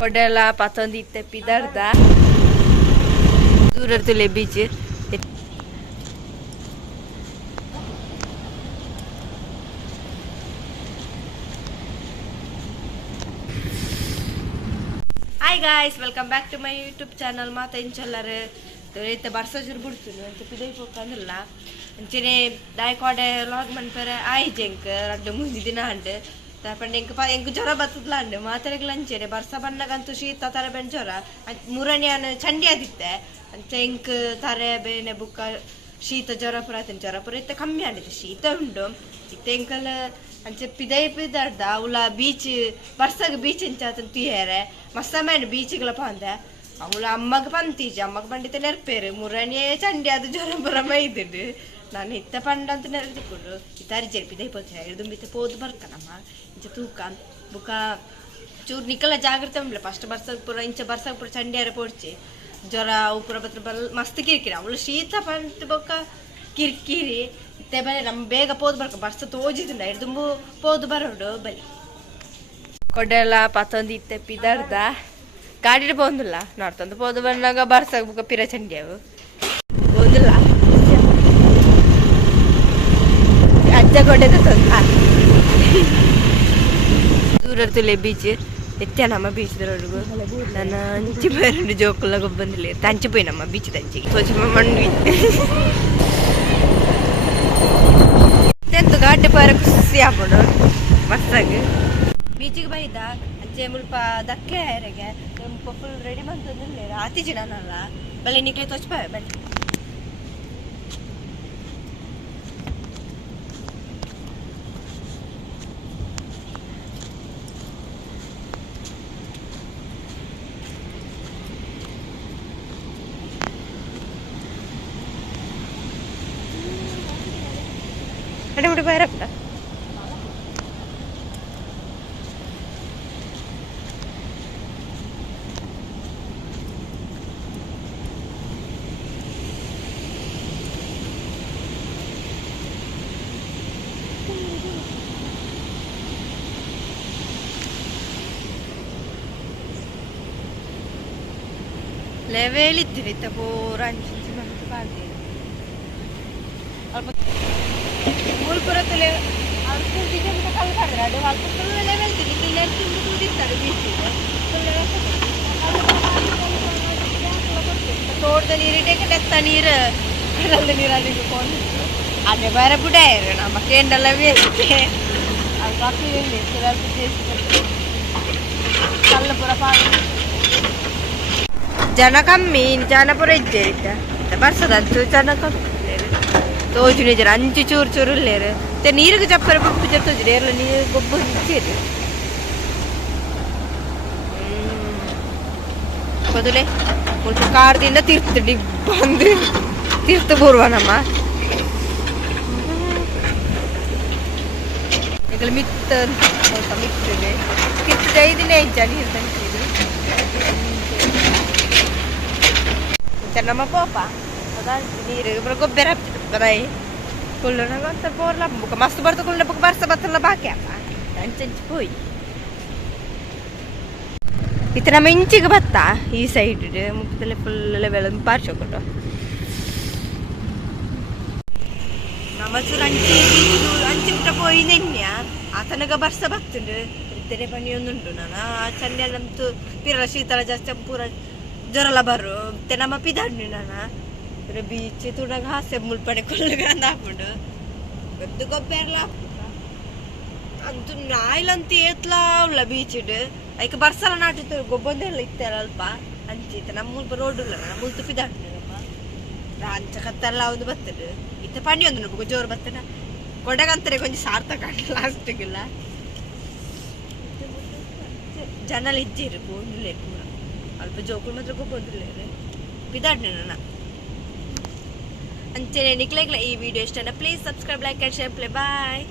ಕೊಡೆಲ್ಲ ಪತ್ತೊಂದಿತ್ತೆ ಪಿದರ್ದ ದೂರ ಇರ್ತಲೆ beach hi guys welcome back to my YouTube channel ಮಾತ ಇಂಚಲ್ಲರು ಇತ್ತೆ ಬರ್ಸ ಜುರು ಬಿಡ್ತೀನಿ ಅಂತ ಪಿದೈ ಹೋಗಂದಿಲ್ಲ ಅಂಚೆನೆ ದಾಯ್ಕೋಡೆ ಲಾಗ್ ಮನ್ಪರೆ ಆಯ್ ಜಂಕ್ ರಡ್ಡು ಮುಂದಿ ದಿನ ಹಂಡು ಪಂಡ ಎಂಕ್ ಜ್ವರ ಬರ್ತದಲ್ಲ ಅಂಡು ಮಾತಾಡಿಗೆ ಅಂಚೆನೆ ಬರ್ಸ ಬಣ್ಣಗಂತೂ ಶೀತ ತರ ಬೆನ್ ಜ್ವರ ಮೂರನೆಯನ್ ಚಂಡಿ ಆದಿತ್ತೆ ಅಂಚೆ ಎಂಕ್ ತರೆ ಬೇನೆ ಬುಕ್ಕ ಶೀತ ಜ್ವರ ಪುರ ಇತ್ತೆ ಕಮ್ಮಿ ಆಡಿದೆ ಶೀತ ಉಂಡು ಇತ್ತೆ ಎಂಕಲ್ ಅಂಚೆ ಪಿದೈ ಪಿದಾಡ್ದ ಅವಳ ಬೀಚ್ ಬರ್ಸಾಗ ಬೀಚ್ ಎಂಚಾತನ್ ತೀಯರೆ ಮಸ್ತಮೇನು ಬೀಚಿಗೆಲ್ಲ ಪಾಂದೆ ಅವಳ ಅಮ್ಮಗ ಪಂತೀಜ ಅಮ್ಮಗ ಪಂಡಿತ ನೆರ್ಪೇರು ಮೂರನೇ ಚಂಡಿ ಅದು ಜ್ವರ ಬರ ಮೈದಿಡು ನಾನು ಇತ್ತ ಪಂಡ ಅಂತ ನೆರೆದಿಕೊಂಡು ಇತ್ತ ಅರಿಜೇರಿ ಪಿದೈ ಪೋಚೆ ಹಿಡಿದು ಮಿತ್ತ ಪೋದು ಬರ್ಕನಮ್ಮ ಇಂಚ ತೂಕ ಬುಕ್ಕ ಚೂರು ನಿಕ್ಕಲ ಜಾಗ್ರತೆ ಉಂಡ್ಲೆ ಫಸ್ಟ್ ಬರ್ಸಾಗ ಪುರ ಇಂಚ ಬರ್ಸಾಗ ಪುರ ಚಂಡಿಯಾರ ಪೋಡ್ಚಿ ಜ್ವರ ಅವು ಪುರ ಬತ್ರ ಬಲ್ ಮಸ್ತ್ ಕಿರಿಕಿರಿ ಅವಳು ಶೀತ ಪಂಟ್ ಬೊಕ್ಕ ಕಿರಿಕಿರಿ ಇತ್ತೆ ಬಲೆ ನಮ್ಮ ಬೇಗ ಪೋದು ಬರ್ಕ ಬರ್ಸ ತೋಜಿದಿಂದ ಹಿಡ್ದು ಪೋದು ಬರೋಡು ಬಲಿ ಕೊಡೆಲ್ಲ ಪತ್ತೊಂದಿತ್ತೆ ಪಿದರ್ದ ಗಾಡಿ ಪೋಂದಿಲ್ಲ ನೋಡ್ತಂದು ಪೋದು ಬಂದಾಗ ಬರ್ಸಾಗ ಬುಕ್ಕ ಪಿರ ಚಂಡಿ ಅವು ಪೋಂದಿಲ್ಲ ಅಜ್ಜ ಕೊಡೆದ ದೂರ ಇರ್ತಲೆ ಬೀಚ್ ಎತ್ತೆ ನಮ್ಮ ಬೀಚ್ ರೋಡ್ಗು ನಾನು ಅಂಚಿ ಬೇರೆ ಜೋಕುಲ್ಲ ಬಂದಿಲ್ಲ ತಂಚಿ ಪೋಯಿ ನಮ್ಮ ಬೀಚ್ ತಂಚಿಗೆ ತೋಚಿ ಮಂಡ್ವಿ ಎಂತ ಗಾಡಿ ಪಾರ ಖುಷಿ ಹಾಕೊಂಡು ಮಸ್ತಾಗಿ ಬೀಚಿಗೆ ಬೈದ ಅಂಚೆ ಮುಲ್ಪ ದಕ್ಕೆ ಹೇರೆಗೆ ಫುಲ್ ರೆಡಿ ಬಂತಂದಿಲ್ಲ ಆತಿಜಿ ನಾನಲ್ಲ ಬಲೆ ನಿಕ್ಲೆ ತೋಚ್ಪ ಬನ್ನಿ അടിപൊളി പേരൊക്കെ ಲೆವೆಲಿತ್ತಿರಿತ್ತ ಪೂರ ಅಂಚಿ ಮಂತು ಕಾಣ್ತೀವಿ ಮೂಲ್ಪುರತ್ತಲೆ ಅಲ್ಪ ಬಿಜೆಪಿ ಕಲ್ ಕಡ್ದಾಡು ಅಲ್ಪ ಫುಲ್ ಲೆವೆಲ್ ತಿನ್ನಿ ಕ್ಲೀನ್ ತಿಂದು ಕೂಡಿರ್ತಾರೆ ಬೀಚಿಗೆ ತೋಟದ ನೀರಿಟ್ಟೆ ಎತ್ತ ನೀರು ಕಡಲ್ದ ನೀರು ಅದಕ್ಕೆ ಕೊಂಡಿತ್ತು ಅದೇ ಬೇರೆ ಬುಡ ನಮ್ಮ ಕೇಂಡೆಲ್ಲ ಬೇಯಿಸಿದೆ ಅದು ಕಾಫಿ ಎಣ್ಣೆ ಸ್ವಲ್ಪ ಬೇಯಿಸಿ ಕಲ್ಲು ಪುರ ಪಾಡು ಜನ ಕಮ್ಮಿ ಜನ ಪುರ ಇದ್ದೇ ಇದ್ದ ಬರ್ಸದಂತೂ ಜನ ಕಮ್ಮಿ ತೋಜುನೆ ಜರ ಅಂಚು ಚೂರು ಚೂರು ಇಲ್ಲೇರು ಮತ್ತೆ ನೀರಿಗೆ ಚಪ್ಪರ ಬುಪ್ಪು ಜರ ತೋಜುನೆ ಎಲ್ಲ ನೀರು ಗೊಬ್ಬರ ಇಚ್ಚೇರು ಮೊದಲೇ ಸ್ವಲ್ಪ ಕಾರದಿಂದ ತೀರ್ಥ ಬಂದು ತೀರ್ಥ ಬರುವ ನಮ್ಮ ಈಗ ಮಿತ್ತ ಸ್ವಲ್ಪ ಮಿತ್ತಿದೆ ಕಿತ್ತ 5 ದಿನ ಇಂಚ ನೀರು ತಂಚಿದ್ರು ನಮ್ಮ ಪಾಪ ನೀರು ಗೊಬ್ಬರ ಹಾಕ್ತಿರ್ತಾರೆ ಕುಳ್ಳು ನಂಗೆ ಬೋರ್ಲ ಬುಕ್ಕ ಮಸ್ತ್ ಬರ್ತ ಕುಳ್ಳ ಬುಕ್ ಬರ್ಸ ಬತ್ತಲ್ಲ ಬಾಕಿ ಅಪ್ಪ ಅಂಚಂಚಿ ಪೋಯಿ ಇತ್ತ ನಮ್ಮ ಇಂಚಿಗೆ ಬತ್ತ ಈ ಸೈಡ್ ಮುಖದಲ್ಲೇ ಫುಲ್ ಲೆವೆಲ್ ಪಾರ್ಸೋಕೊಂಡು ನಮ್ಮ ಚೂರು ಅಂಚಿ ಬಿಟ್ಟ ಪೋಯಿ ನೆನ್ಯ ಆತನಗ ಬರ್ಸ ಬತ್ತುಂಡು ಇತ್ತನೆ ಪಣಿ ಒಂದುಂಟು ನಾನು ಆ ಚಂಡೆ ನಮ್ದು ಪಿರಲ ಶೀತಲ ಜಾಸ್ತಿ ಪೂರ ಜ್ವರಲ್ಲ ಬರು ಮತ್ತೆ ನಮ್ಮ ಪಿದಾಡ್ನಿ ನಾನು ಬೀಚ್ ತುಡಗ ಹಾಸೆ ಮುಲ್ಪಡೆ ಕೊಲ್ಲಗ ಅಂದ ಹಾಕೊಂಡು ಗದ್ದು ಗೊಬ್ಬೆರ್ಲ ಅಂತೂ ನಾಯಿಲಂತ ಏತ್ಲಾ ಉಳ್ಳ ಬೀಚ್ ಐಕ ಬರ್ಸಲ ನಾಟಿತ್ತು ಗೊಬ್ಬೊಂದೆಲ್ಲ ಇತ್ತಲ್ಲ ಅಲ್ಪ ಅಂಚಿತ್ತ ನಮ್ಮ ಮುಲ್ಪ ರೋಡ್ ಇಲ್ಲ ನಮ್ಮ ಮುಲ್ತು ಪಿದಾಡ್ನಿ ನಮ್ಮ ರಾಂಚ ಕತ್ತೆಲ್ಲ ಒಂದು ಬರ್ತದೆ ಇತ್ತ ಪಣಿ ಒಂದು ನಮಗೆ ಜೋರು ಬರ್ತೇನೆ ಕೊಡಗಂತಾರೆ ಕೊಂಚ ಸಾರ್ಥಕ ಲಾಸ್ಟಿಗಿಲ್ಲ ಜನಲ್ ಇಜ್ಜಿರು ಪೂರ್ಲೆ ಪೂರ ಅಲ್ಪ ಜೋಕುಲ್ ಮಾತ್ರ ಗೊಬ್ಬೊಂದಿಲ್ಲ ಪಿದಾಡ್ನಿ ನನ್ನ ಅಂಚೆ ನಿಕ್ಲೆಗ್ಲ ಈ ವಿಡಿಯೋ ಇಷ್ಟನ please subscribe like and share play bye.